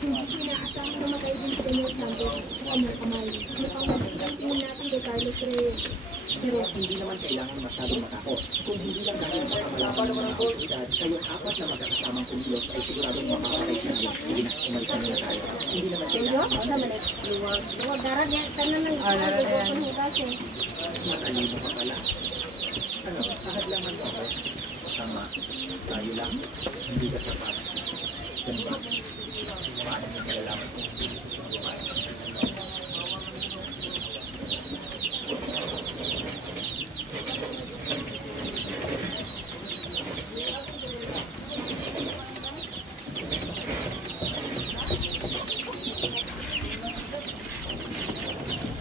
hindi inaasahan na magkaibig si Daniel Santos sa kanyang kamay. Mukhang magiging natin kay Carlos Reyes. Pero hindi naman kailangan masyadong matakot. Kung hindi lang dahil makamalaban ng mga otoridad, kayong apat na magkakasamang kumilos ay siguradong makakatay siya ngayon. Sige na, umalisan na tayo. Hindi naman kailangan. Luwag darag yan. Tanan ng Matalino ka pala. Ano, kahadlangan mo ako. Tama, tayo lang. Hindi ka sapat. Ganun ba? Paano mo malalaman kung hindi mo kaya?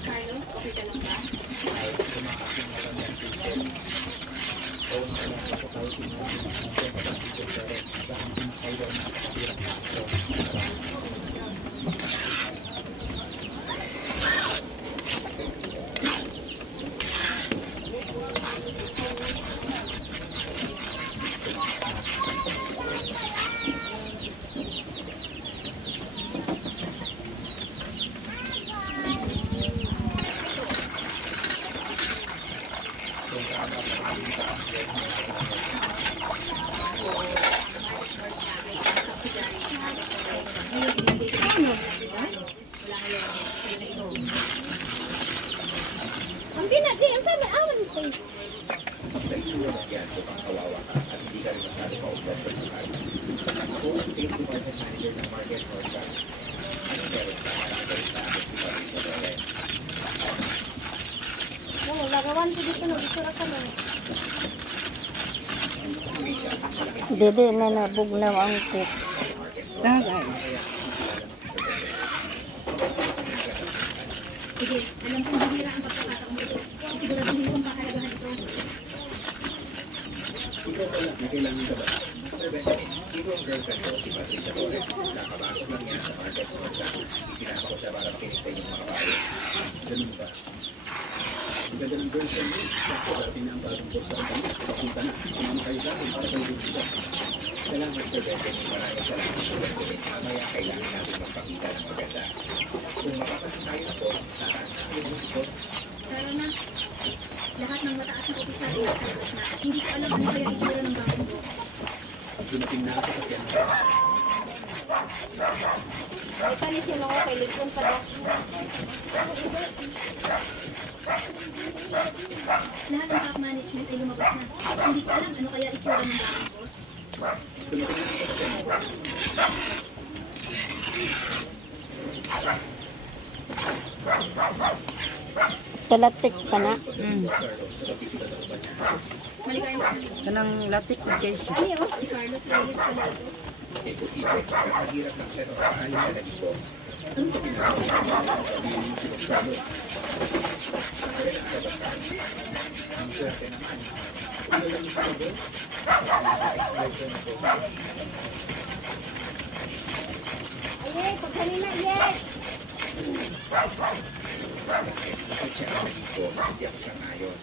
Carlos, okay ka lang ba? Ay, kumakasin mo lang yung future. Oo, kaya sa tao tingnan mo ang pagkakasito sa res sa ang insider na kapatira na ako. Ang pinag-i, ang sabi, awan ko. Sa itsura ng yan, kung kawawa ka at hindi ka rin masyado paulat sa buhay. Ako ang sales department manager ng Marquez Northstar. Pero sa harapin sa akin si Marisa Torres. Oo, lagawan ko dito, nag-isura ka na. Dede na nabugnaw ang cook. Guys. Sige, alam kong bihira ang pagkakataon mo ito. Siguraduhin kong kakalagahan ito. Ikaw pala, may kailangan ka ba? Sir Benjamin, ito ang girlfriend ko, si Patricia Torres. Nakapasok lang niya sa Marquez Northstar. Isinama ko siya para makinig sa inyong mga kabayo. Ganun ba? Ang ganda ng girlfriend mo. Sakto, darating na ang bagong course sa company. Papunta na. Sumama kayo sa akin para sa ibig siya. Salamat, Sir Benjamin. Maraming salamat, Sir Benjamin. Mamaya kailangan natin magpakita ng maganda. Kung makapasa tayo na boss, tataas na ang posisyon. Pero na, lahat ng mataas na opisyalis sa boss na. Hindi ko alam ano kaya itsura ng bagong boss. Dumating na ako sa sakyan ng boss. Ay, palisin ako kay Lincoln pa daw. Lahat ng top management ay lumabas na. Hindi ko alam ano kaya itsura ng bagong boss. Dumating na ako sa sakyan ng boss. Palatik pa na. Kanang latik ko guys. Ano yun? Si Carlos Reyes pala ito. Eh, posible sa mahirap ng siya ng kakain na naging boss. Ano ba pinakakita mo ang sabihin mo si Los Carlos? Kaya nakakabastahan. Ang swerte naman. Ano lang yung sa boss? Ex-girlfriend ko. Ayay, pagkanina, yes! Bakit siya ang naging boss? Hindi ako siya ngayon.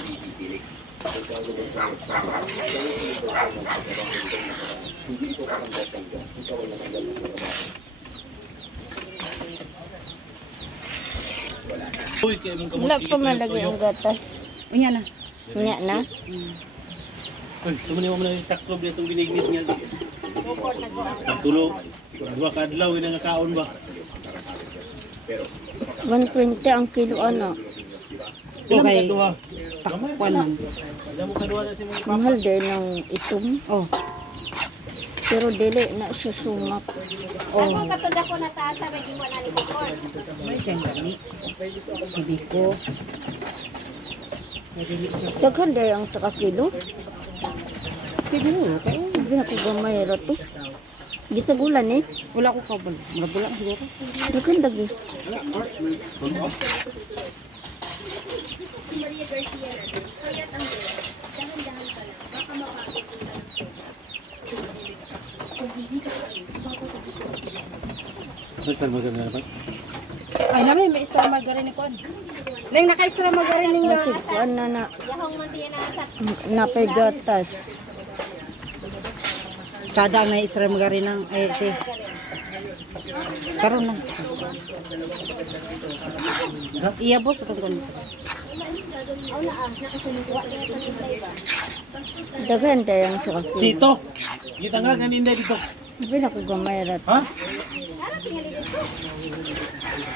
Bibi Felix. Hindi ko karanggap kayo. Ikaw ay naman sa trabaho. Wala na. Wala pa malagay ang gatas. Unya na. Nya na. Ay, tumaniwa mo na yung taklob na itong binignit niya. Tulog. Dua kadlaw, yun ang nakaon ba? 120 ang kilo ano. Ilang Okay. kadwa? Takpan man. Alam mo kadwa na si mga Mahal din ng itom. Oh. Pero dili na siya sumak. Oh. Kung katod ako nataasa, may di mo na ni Bukor. May siyang gani. Hindi ko. Nadili siya. Daghan day ang saka kilo. Siguro. Kaya Hindi na ko gamay ra to. Gisagulan eh. wala ko kabal. Mabulang siguro. Daghan dagi. Si Maria Garcia na, kaya't ang girl, dahan-dahan ka lang, baka makakita ng sopa. Kung hindi ka alis, baka Basta maganda na ba? Ay namin, may extra margarine ni Kwan. Nang naka-extra margarine ng Kasi kuan na Yahong mantiya na sa napay gatas. Tsada ang na-extra magarin ng ito. Karon na. Iya boss, itong kon. Daghan kayang sa kapila. Sito. Gitangag nga ninday dito. Pila ko gamayrat. Ha?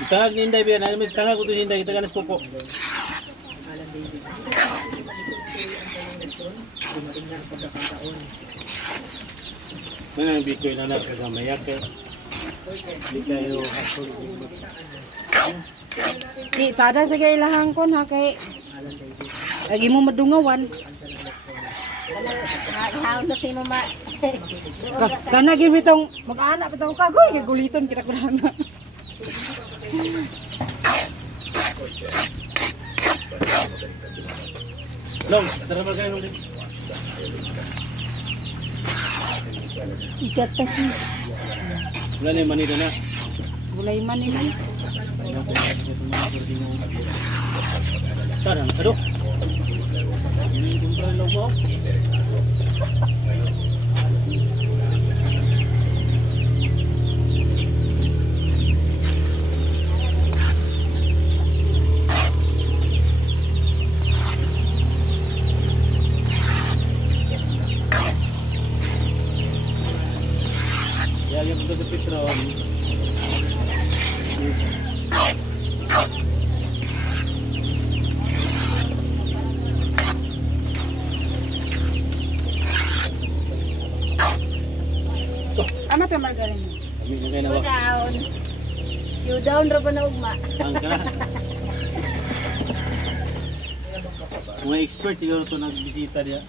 Gitangag ninday biya. Gitangag ko ito ninday. Gitangag nas pupo. Ano ang bikoy na nagkagamayak eh. Hindi kayo hapon. Di, tsada sa kailangan kon ha, kay lagi mo madungawan. Haon na mo ma. Kanagin bitong mag-anak bitong kagoy, guliton kira ko lang. Long, sarap kayo nung dito. Igatas mo. Wala na yung manito na. Gulay man ni man. Tara, aduh. Ini kontrol lang po. Ya, yang betul Petron. Ama ta margarin. Kami na kayo na ba? Down. You down ra ba na ugma? Ang ka na. Mga expert siguro ito nagbisita diya.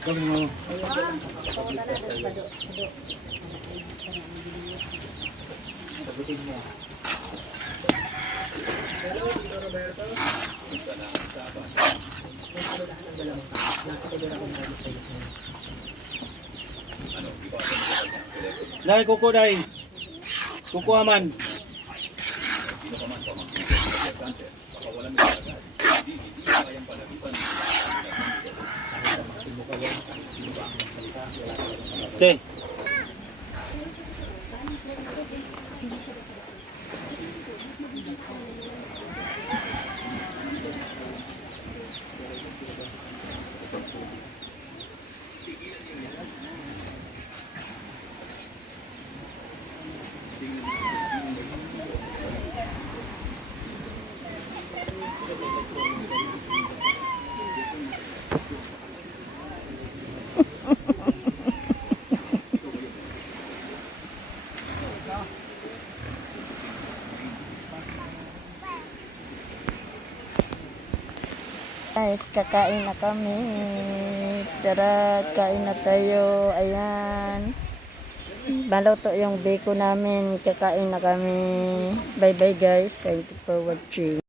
Ikaw mo. Dahil kuko dahil. Kuko aman. Okay. Guys, kakain na kami. Tara, kain na tayo. Ayan. Maluto yung biko namin. Kakain na kami. Bye-bye guys. Thank you for watching.